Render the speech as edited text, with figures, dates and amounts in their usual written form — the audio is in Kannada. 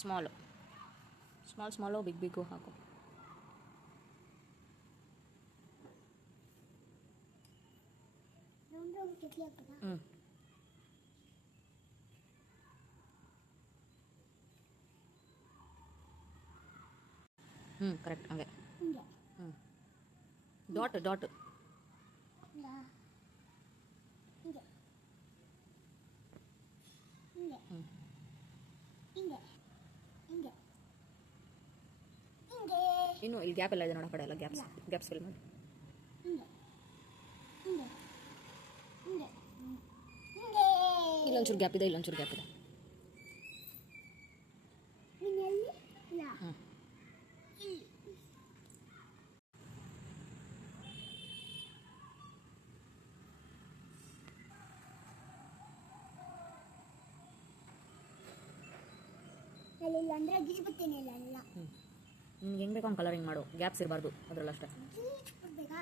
ಸ್ಮಾಲು ಸ್ಮಾಲು ಬಿಗ್ಗು ಹಾಕು. ಕರೆಕ್ಟ್ ಹಂಗೆ. ಡಾಟ್ ಇನ್ನು ಇಲ್ಲಿ ಗ್ಯಾಪ್ ಎಲ್ಲ ಇದೆ ನೋಡೋ ಕಡೆ ಎಲ್ಲ ಗ್ಯಾಪ್ಸ್ ಫಿಲ್ ಮಾಡಿ. ಇಲ್ಲೊಂಚೂರು ಗ್ಯಾಪ್ ಇದೆ. ಅಂದರೆ ಗೀಚ್ಬಿಡ್ತೀನಿ. ನಿಮ್ಗೆ ಹೆಂಗೆ ಬೇಕು ಹಂಗೆ ಕಲರಿಂಗ್ ಮಾಡು, ಗ್ಯಾಪ್ಸ್ ಇರಬಾರ್ದು ಅದರಲ್ಲಷ್ಟೇ. ಗೀಚ್ಬಿಡ್ಬೇಕಾ?